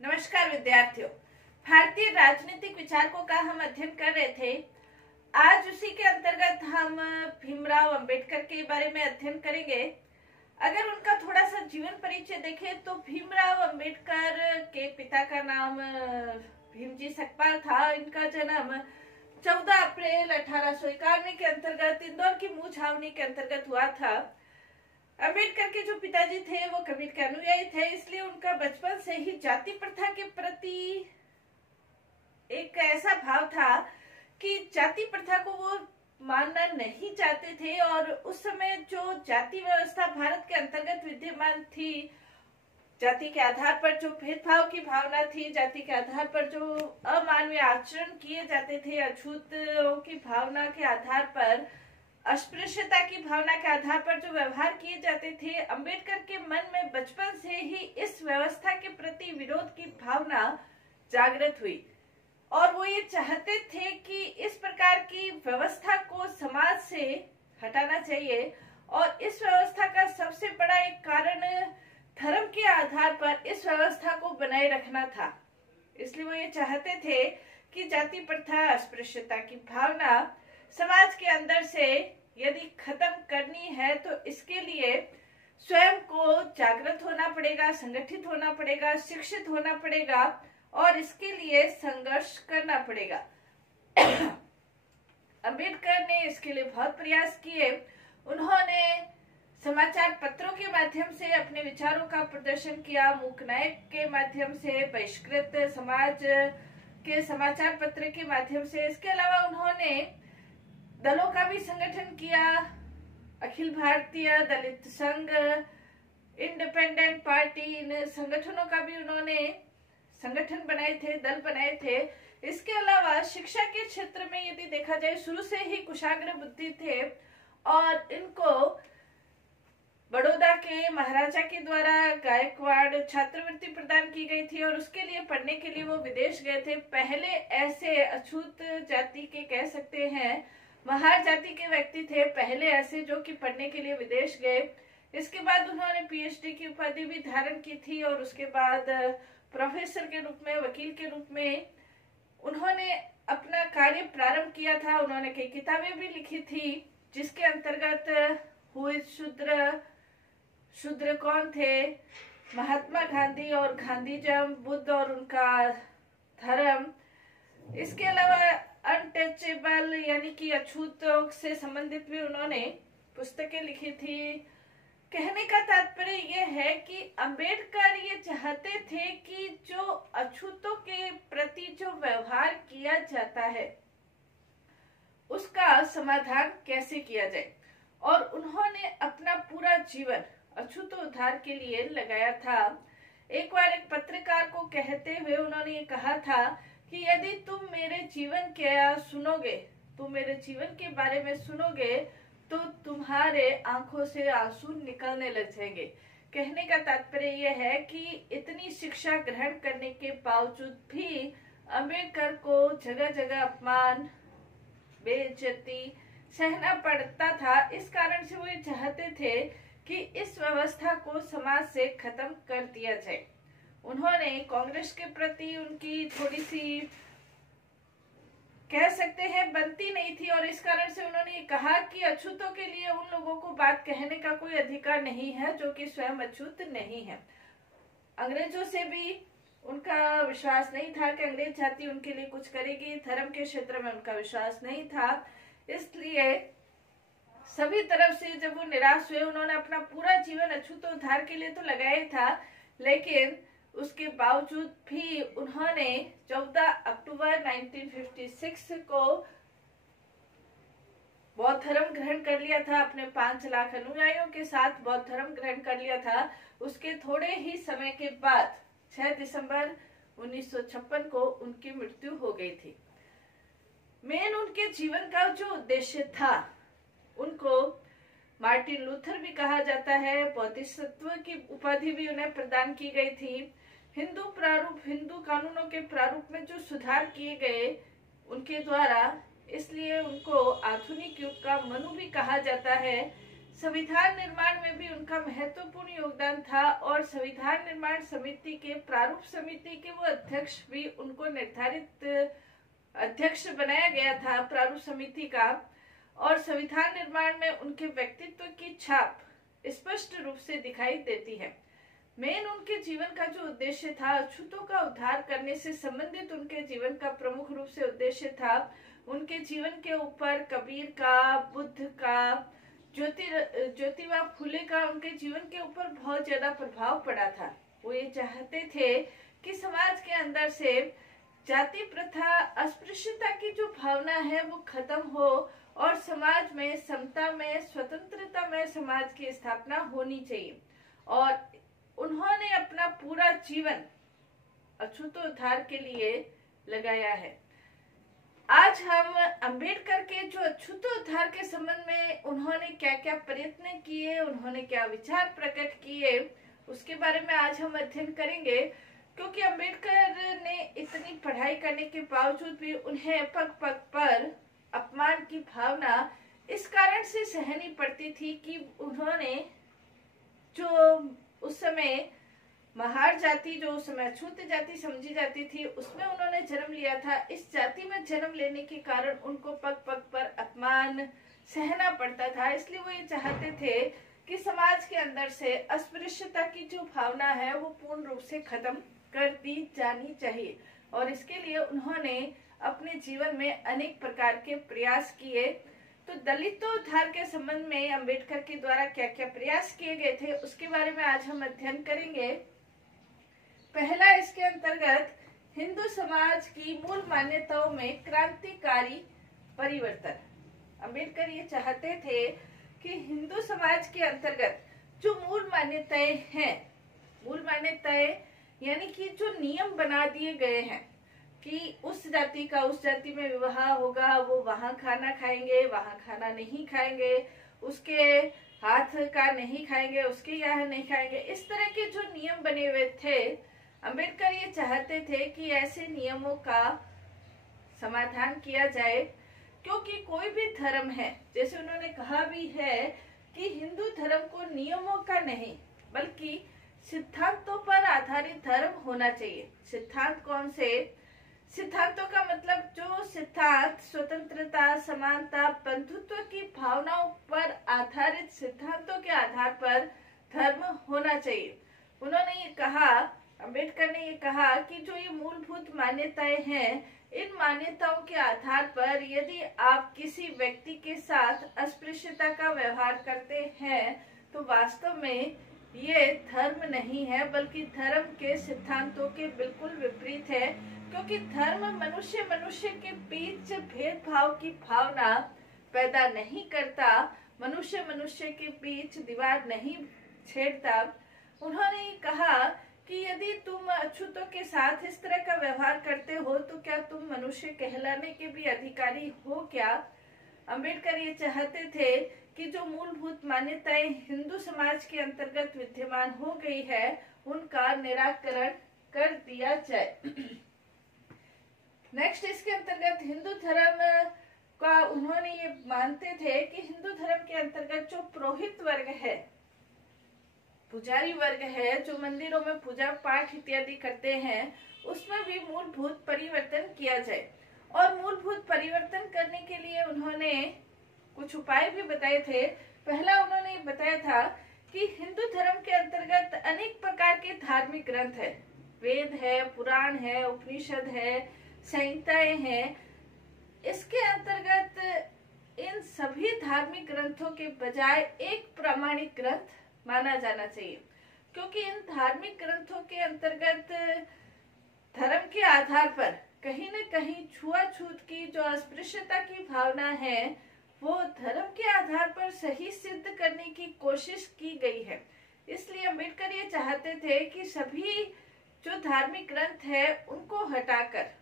नमस्कार विद्यार्थियों। भारतीय राजनीतिक विचारकों का हम अध्ययन कर रहे थे। आज उसी के अंतर्गत हम भीमराव अंबेडकर के बारे में अध्ययन करेंगे। अगर उनका थोड़ा सा जीवन परिचय देखें तो भीमराव अंबेडकर के पिता का नाम भीमजी सकपाल था। इनका जन्म 14 अप्रैल 1891 के अंतर्गत इंदौर की मुंह छावनी के अंतर्गत हुआ था। अंबेडकर के जो पिताजी थे वो कबीर के अनुयायी थे, इसलिए उनका बचपन से ही जाति प्रथा के प्रति एक ऐसा भाव था कि जाति प्रथा को वो मानना नहीं चाहते थे। और उस समय जो जाति व्यवस्था भारत के अंतर्गत विद्यमान थी, जाति के आधार पर जो भेदभाव की भावना थी, जाति के आधार पर जो अमानवीय आचरण किए जाते थे, अछूतों की भावना के आधार पर, अस्पृश्यता की भावना के आधार पर जो व्यवहार किए जाते थे, अंबेडकर के मन में बचपन से ही इस व्यवस्था के प्रति विरोध की भावना जागृत हुई और वो ये चाहते थे कि इस प्रकार की व्यवस्था को समाज से हटाना चाहिए। और इस व्यवस्था का सबसे बड़ा एक कारण धर्म के आधार पर इस व्यवस्था को बनाए रखना था। इसलिए वो ये चाहते थे कि जाति प्रथा, अस्पृश्यता की भावना समाज के अंदर से यदि खत्म करनी है तो इसके लिए स्वयं को जागृत होना पड़ेगा, संगठित होना पड़ेगा, शिक्षित होना पड़ेगा और इसके लिए संघर्ष करना पड़ेगा। अंबेडकर ने इसके लिए बहुत प्रयास किए। उन्होंने समाचार पत्रों के माध्यम से अपने विचारों का प्रदर्शन किया, मूक नायक के माध्यम से, बहिष्कृत समाज के समाचार पत्र के माध्यम से। इसके अलावा उन्होंने दलों का भी संगठन किया। अखिल भारतीय दलित संघ, इंडिपेंडेंट पार्टी, इन संगठनों का भी उन्होंने संगठन बनाए थे, दल बनाए थे। इसके अलावा शिक्षा के क्षेत्र में यदि देखा जाए, शुरू से ही कुशाग्र बुद्धि थे और इनको बड़ौदा के महाराजा के द्वारा गायकवाड़ छात्रवृत्ति प्रदान की गई थी और उसके लिए पढ़ने के लिए वो विदेश गए थे। पहले ऐसे अछूत जाति के कह सकते हैं, महार जाति के व्यक्ति थे पहले ऐसे जो कि पढ़ने के लिए विदेश गए। इसके बाद उन्होंने पीएचडी की उपाधि भी धारण की थी और उसके बाद प्रोफेसर के रूप में, वकील के रूप में उन्होंने अपना कार्य प्रारंभ किया था। उन्होंने कई किताबें भी लिखी थी जिसके अंतर्गत हु इज शूद्र, शूद्र कौन थे, महात्मा गांधी और गांधीजम, बुद्ध और उनका धर्म। इसके अलावा अनटचेबल यानी कि अछूतों से संबंधित भी उन्होंने पुस्तकें लिखी थी। कहने का तात्पर्य यह है कि अंबेडकर ये चाहते थे कि जो अछूतों के प्रति जो व्यवहार किया जाता है उसका समाधान कैसे किया जाए, और उन्होंने अपना पूरा जीवन अछूतों उद्धार के लिए लगाया था। एक बार एक पत्रकार को कहते हुए उन्होंने ये कहा था कि यदि तुम मेरे जीवन के सुनोगे, तुम मेरे जीवन के बारे में सुनोगे तो तुम्हारे आंखों से आंसू निकलने लग जाएंगे। कहने का तात्पर्य यह है कि इतनी शिक्षा ग्रहण करने के बावजूद भी अंबेडकर को जगह जगह अपमान, बेइज्जती सहना पड़ता था। इस कारण से वो ये चाहते थे कि इस व्यवस्था को समाज से खत्म कर दिया जाए। उन्होंने कांग्रेस के प्रति उनकी थोड़ी सी कह सकते हैं बनती नहीं थी और इस कारण से उन्होंने ये कहा कि अछूतों के लिए उन लोगों को बात कहने का कोई अधिकार नहीं है जो कि स्वयं अछूत नहीं है। अंग्रेजों से भी उनका विश्वास नहीं था कि अंग्रेज जाति उनके लिए कुछ करेगी। धर्म के क्षेत्र में उनका विश्वास नहीं था, इसलिए सभी तरफ से जब वो निराश हुए, उन्होंने अपना पूरा जीवन अछूतों उद्धार के लिए तो लगाया था, लेकिन उसके बावजूद भी उन्होंने 14 अक्टूबर 1956 को बौद्ध धर्म ग्रहण कर लिया था। अपने 5 लाख अनुयायियों के साथ बौद्ध धर्म ग्रहण कर लिया था। उसके थोड़े ही समय के बाद 6 दिसंबर 1956 को उनकी मृत्यु हो गई थी। मेन उनके जीवन का जो उद्देश्य था, उनको मार्टिन लूथर भी कहा जाता है, बोधिसत्व की उपाधि भी उन्हें प्रदान की गई थी। हिंदू प्रारूप, हिंदू कानूनों के प्रारूप में जो सुधार किए गए उनके द्वारा, इसलिए उनको आधुनिक युग का मनु भी कहा जाता है। संविधान निर्माण में भी उनका महत्वपूर्ण योगदान था और संविधान निर्माण समिति के प्रारूप समिति के वो अध्यक्ष भी उनको निर्धारित अध्यक्ष बनाया गया था प्रारूप समिति का। और संविधान निर्माण में उनके व्यक्तित्व की छाप स्पष्ट रूप से दिखाई देती है। मेन उनके जीवन का जो उद्देश्य था, अछूतों का उद्धार करने से संबंधित उनके जीवन का प्रमुख रूप से उद्देश्य था। उनके जीवन के ऊपर कबीर का, बुद्ध का, ज्योतिबा फुले का उनके जीवन के ऊपर बहुत ज्यादा प्रभाव पड़ा था। वो ये चाहते थे कि समाज के अंदर से जाति प्रथा, अस्पृश्यता की जो भावना है वो खत्म हो और समाज में समता में, स्वतंत्रता में समाज की स्थापना होनी चाहिए। और उन्होंने अपना पूरा जीवन अछूतोद्धार के लिए लगाया है। आज हम अंबेडकर के जो अछूतोद्धार के संबंध में उन्होंने क्या क्या प्रयत्न किए, उन्होंने क्या विचार प्रकट किए, उसके बारे में आज हम अध्ययन करेंगे। क्योंकि अंबेडकर ने इतनी पढ़ाई करने के बावजूद भी उन्हें पग पग पर अपमान की भावना इस कारण से सहनी पड़ती थी कि उन्होंने जो उस समय महार जाति, जो उस समय अछूत जाति समझी जाती थी, उसमें उन्होंने जन्म लिया था। इस जाति में जन्म लेने के कारण उनको पग पग पर अपमान सहना पड़ता था। इसलिए वो ये चाहते थे कि समाज के अंदर से अस्पृश्यता की जो भावना है वो पूर्ण रूप से खत्म कर दी जानी चाहिए। और इसके लिए उन्होंने अपने जीवन में अनेक प्रकार के प्रयास किए। तो दलितोद्धार के संबंध में अंबेडकर के द्वारा क्या क्या प्रयास किए गए थे उसके बारे में आज हम अध्ययन करेंगे। पहला, इसके अंतर्गत हिंदू समाज की मूल मान्यताओं में क्रांतिकारी परिवर्तन। अंबेडकर ये चाहते थे कि हिंदू समाज के अंतर्गत जो मूल मान्यताएं हैं, मूल मान्यताएं यानी कि जो नियम बना दिए गए हैं कि उस जाति का उस जाति में विवाह होगा, वो वहां खाना खाएंगे, वहां खाना नहीं खाएंगे, उसके हाथ का नहीं खाएंगे, उसके यहाँ नहीं खाएंगे, इस तरह के जो नियम बने हुए थे, अंबेडकर ये चाहते थे कि ऐसे नियमों का समाधान किया जाए। क्योंकि कोई भी धर्म है, जैसे उन्होंने कहा भी है कि हिंदू धर्म को नियमों का नहीं बल्कि सिद्धांतों पर आधारित धर्म होना चाहिए। सिद्धांत कौन से? सिद्धांतों का मतलब जो सिद्धांत स्वतंत्रता, समानता, बंधुत्व की भावनाओं पर आधारित सिद्धांतों के आधार पर धर्म होना चाहिए। उन्होंने ये कहा, अंबेडकर ने ये कहा कि जो ये मूलभूत मान्यताएं हैं, इन मान्यताओं के आधार पर यदि आप किसी व्यक्ति के साथ अस्पृश्यता का व्यवहार करते हैं तो वास्तव में ये धर्म नहीं है बल्कि धर्म के सिद्धांतों के बिल्कुल विपरीत है। क्योंकि धर्म मनुष्य मनुष्य के बीच भेदभाव की भावना पैदा नहीं करता, मनुष्य मनुष्य के बीच दीवार नहीं छेड़ता। उन्होंने कहा कि यदि तुम अछूतों के साथ इस तरह का व्यवहार करते हो तो क्या तुम मनुष्य कहलाने के भी अधिकारी हो क्या? अंबेडकर ये चाहते थे कि जो मूलभूत मान्यताएं हिंदू समाज के अंतर्गत विद्यमान हो गई है उनका निराकरण कर दिया जाए। नेक्स्ट, इसके अंतर्गत हिंदू धर्म का उन्होंने ये मानते थे कि हिंदू धर्म के अंतर्गत जो पुरोहित वर्ग है, पुजारी वर्ग है, जो मंदिरों में पूजा पाठ इत्यादि करते हैं, उसमें भी मूलभूत परिवर्तन किया जाए। और मूलभूत परिवर्तन करने के लिए उन्होंने कुछ उपाय भी बताए थे। पहला, उन्होंने बताया था कि हिंदू धर्म के अंतर्गत अनेक प्रकार के धार्मिक ग्रंथ है, वेद है, पुराण है, उपनिषद है, संहिताएं हैं। इसके अंतर्गत इन सभी धार्मिक ग्रंथों के बजाय एक प्रामाणिक ग्रंथ माना जाना चाहिए। क्योंकि इन धार्मिक ग्रंथों के अंतर्गत धर्म के आधार पर कहीं न कहीं छुआछूत की जो अस्पृश्यता की भावना है वो धर्म के आधार पर सही सिद्ध करने की कोशिश की गई है। इसलिए अंबेडकर ये चाहते थे कि सभी जो धार्मिक ग्रंथ है उनको हटाकर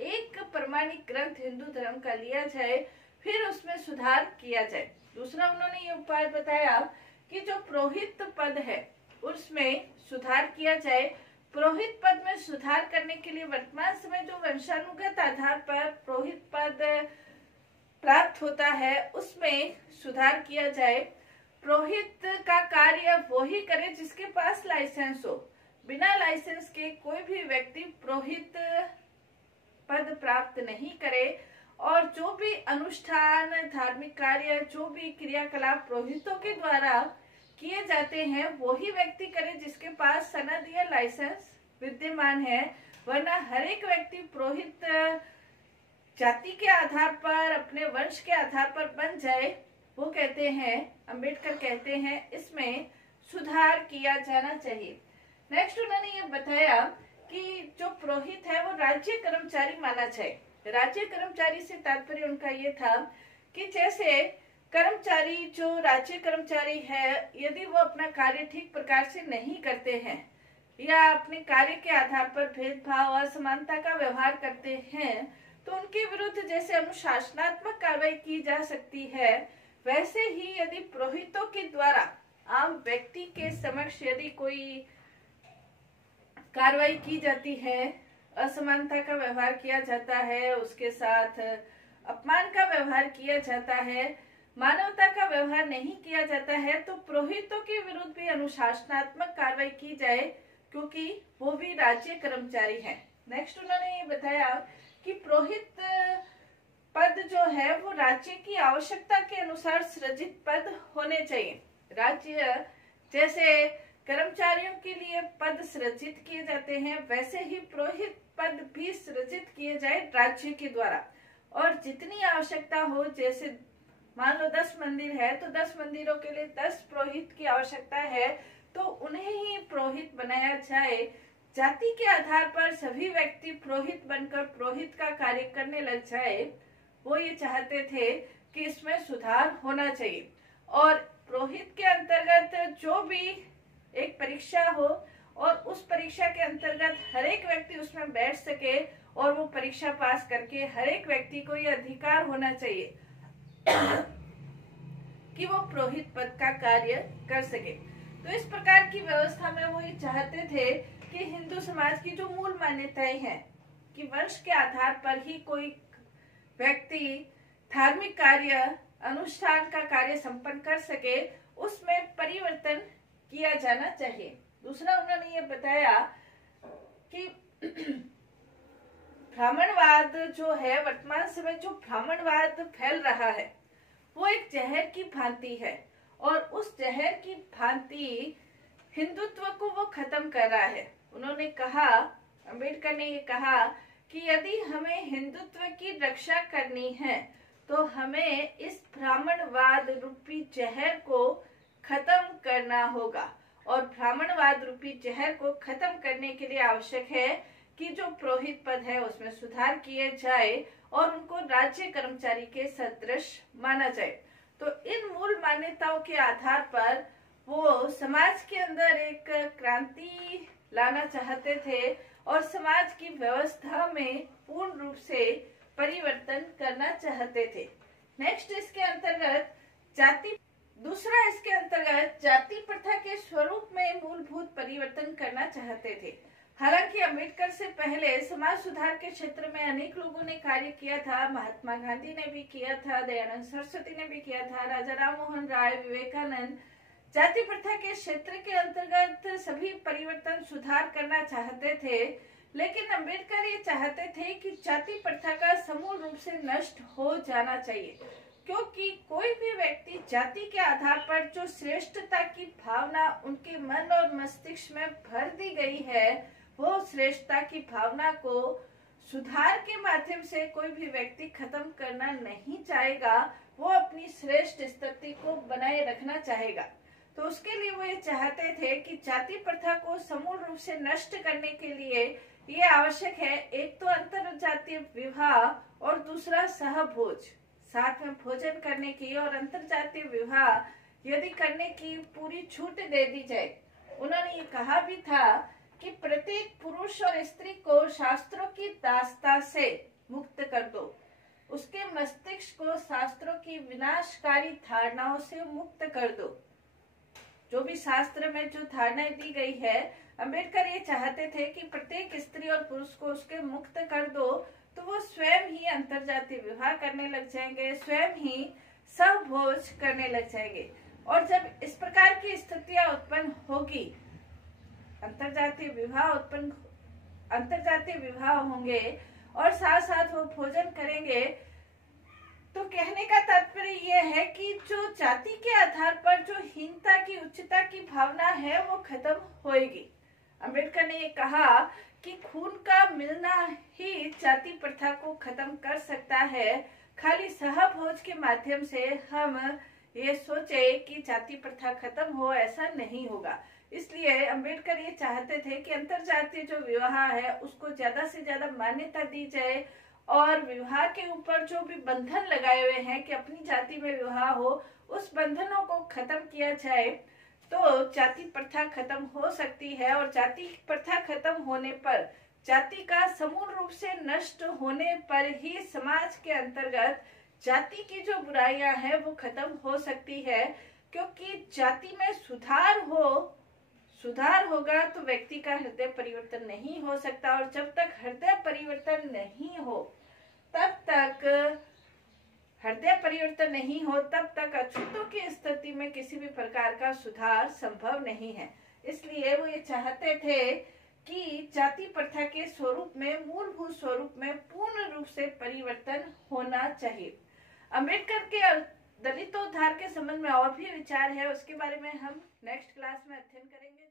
एक प्रमाणिक ग्रंथ हिंदू धर्म का लिया जाए, फिर उसमें सुधार किया जाए। दूसरा, उन्होंने ये उपाय बताया कि जो पुरोहित पद है उसमें सुधार किया जाए। पुरोहित पद में सुधार करने के लिए वर्तमान समय जो वंशानुगत आधार पर पुरोहित पद प्राप्त होता है उसमें सुधार किया जाए। पुरोहित का कार्य वो ही करे जिसके पास लाइसेंस हो। बिना लाइसेंस के कोई भी व्यक्ति पुरोहित पद प्राप्त नहीं करे, और जो भी अनुष्ठान, धार्मिक कार्य, जो भी क्रियाकलाप पुरोहितों के द्वारा किए जाते हैं वही व्यक्ति करे जिसके पास सनद या लाइसेंस विद्यमान है। वरना हर एक व्यक्ति पुरोहित जाति के आधार पर, अपने वंश के आधार पर बन जाए, वो कहते हैं, अंबेडकर कहते हैं इसमें सुधार किया जाना चाहिए। नेक्स्ट उन्होंने ये बताया कि जो पुरोहित है वो राज्य कर्मचारी माना जाए। राज्य कर्मचारी से तात्पर्य उनका ये था कि जैसे कर्मचारी जो राज्य कर्मचारी है, यदि वो अपना कार्य ठीक प्रकार से नहीं करते हैं या अपने कार्य के आधार पर भेदभाव, असमानता का व्यवहार करते हैं, तो उनके विरुद्ध जैसे अनुशासनात्मक कार्रवाई की जा सकती है, वैसे ही यदि पुरोहितों के द्वारा आम व्यक्ति के समक्ष यदि कोई कार्रवाई की जाती है, असमानता का व्यवहार किया जाता है, उसके साथ अपमान का व्यवहार किया जाता है, मानवता का व्यवहार नहीं किया जाता है, तो पुरोहितों के विरुद्ध भी अनुशासनात्मक कार्रवाई की जाए, क्योंकि वो भी राज्य कर्मचारी हैं। नेक्स्ट उन्होंने ये बताया कि पुरोहित पद जो है वो राज्य की आवश्यकता के अनुसार सृजित पद होने चाहिए। राज्य जैसे कर्मचारियों के लिए पद सृजित किए जाते हैं, वैसे ही पुरोहित पद भी सृजित किए जाए राज्य के द्वारा। और जितनी आवश्यकता हो, जैसे मान लो 10 मंदिर है तो 10 मंदिरों के लिए 10 पुरोहित की आवश्यकता है, तो उन्हें ही पुरोहित बनाया जाए। जाति के आधार पर सभी व्यक्ति पुरोहित बनकर पुरोहित का कार्य करने लग जाए, वो ये चाहते थे कि इसमें सुधार होना चाहिए। और पुरोहित के अंतर्गत जो भी एक परीक्षा हो और उस परीक्षा के अंतर्गत हर एक व्यक्ति उसमें बैठ सके और वो परीक्षा पास करके हर एक व्यक्ति को ये अधिकार होना चाहिए कि वो पुरोहित पद का कार्य कर सके। तो इस प्रकार की व्यवस्था में वो ये चाहते थे कि हिंदू समाज की जो मूल मान्यताएं हैं कि वंश के आधार पर ही कोई व्यक्ति धार्मिक कार्य, अनुष्ठान का कार्य संपन्न कर सके, उसमें परिवर्तन किया जाना चाहिए। दूसरा उन्होंने ये बताया कि ब्राह्मणवाद जो है, वर्तमान समय जो ब्राह्मणवाद फैल रहा है वो एक जहर की भांति है, और उस जहर की भांति हिंदुत्व को वो खत्म कर रहा है। उन्होंने कहा, अंबेडकर ने ये कहा कि यदि हमें हिंदुत्व की रक्षा करनी है तो हमें इस ब्राह्मणवाद रूपी जहर को खत्म करना होगा। और ब्राह्मणवाद रूपी जहर को खत्म करने के लिए आवश्यक है कि जो पुरोहित पद है उसमें सुधार किए जाए और उनको राज्य कर्मचारी के सदृश माना जाए। तो इन मूल मान्यताओं के आधार पर वो समाज के अंदर एक क्रांति लाना चाहते थे और समाज की व्यवस्था में पूर्ण रूप से परिवर्तन करना चाहते थे। नेक्स्ट इसके अंतर्गत जाति प्रथा के स्वरूप में मूलभूत परिवर्तन करना चाहते थे। हालांकि अंबेडकर से पहले समाज सुधार के क्षेत्र में अनेक लोगों ने कार्य किया था। महात्मा गांधी ने भी किया था, दयानंद सरस्वती ने भी किया था, राजा राम मोहन राय, विवेकानंद जाति प्रथा के क्षेत्र के अंतर्गत सभी परिवर्तन सुधार करना चाहते थे। लेकिन अंबेडकर ये चाहते थे कि जाति प्रथा का समूल रूप से नष्ट हो जाना चाहिए, क्योंकि कोई भी व्यक्ति जाति के आधार पर जो श्रेष्ठता की भावना उनके मन और मस्तिष्क में भर दी गई है, वो श्रेष्ठता की भावना को सुधार के माध्यम से कोई भी व्यक्ति खत्म करना नहीं चाहेगा। वो अपनी श्रेष्ठ स्थिति को बनाए रखना चाहेगा। तो उसके लिए वो ये चाहते थे कि जाति प्रथा को समूल रूप से नष्ट करने के लिए ये आवश्यक है, एक तो अंतर जातीय विवाह और दूसरा सहभोज, साथ में भोजन करने की और अंतर जातीय विवाह यदि करने की पूरी छूट दे दी जाए। उन्होंने ये कहा भी था कि प्रत्येक पुरुष और स्त्री को शास्त्रों की दास्ता से मुक्त कर दो, उसके मस्तिष्क को शास्त्रों की विनाशकारी धारणाओं से मुक्त कर दो। जो भी शास्त्र में जो धारणाएं दी गई है, अंबेडकर ये चाहते थे कि प्रत्येक स्त्री और पुरुष को उसके मुक्त कर दो, तो वो स्वयं ही अंतरजातीय विवाह करने लग जाएंगे, स्वयं ही सहभोज करने लग जाएंगे। और जब इस प्रकार की स्थितियां उत्पन्न होगी, अंतरजातीय विवाह होंगे और साथ साथ वो भोजन करेंगे, तो कहने का तात्पर्य यह है कि जो जाति के आधार पर जो हीनता की उच्चता की भावना है वो खत्म होएगी। अंबेडकर ने ये कहा कि खून का मिलना ही जाति प्रथा को खत्म कर सकता है। खाली सहभोज के माध्यम से हम ये सोचे कि जाति प्रथा खत्म हो, ऐसा नहीं होगा। इसलिए अंबेडकर ये चाहते थे कि अंतरजातीय जो विवाह है उसको ज्यादा से ज्यादा मान्यता दी जाए और विवाह के ऊपर जो भी बंधन लगाए हुए हैं कि अपनी जाति में विवाह हो, उस बंधनों को खत्म किया जाए तो जाति प्रथा खत्म हो सकती है। और जाति प्रथा खत्म होने पर, जाति का समूल रूप से नष्ट होने पर ही समाज के अंतर्गत जाति की जो बुराइयां हैं वो खत्म हो सकती है। क्योंकि जाति में सुधार होगा तो व्यक्ति का हृदय परिवर्तन नहीं हो सकता, और जब तक हृदय परिवर्तन नहीं हो तब तक अछूतों की स्थिति में किसी भी प्रकार का सुधार संभव नहीं है। इसलिए वो ये चाहते थे कि जाति प्रथा के स्वरूप में, मूलभूत स्वरूप में पूर्ण रूप से परिवर्तन होना चाहिए। अंबेडकर के दलितोद्धार के संबंध में और भी विचार है, उसके बारे में हम नेक्स्ट क्लास में अध्ययन करेंगे।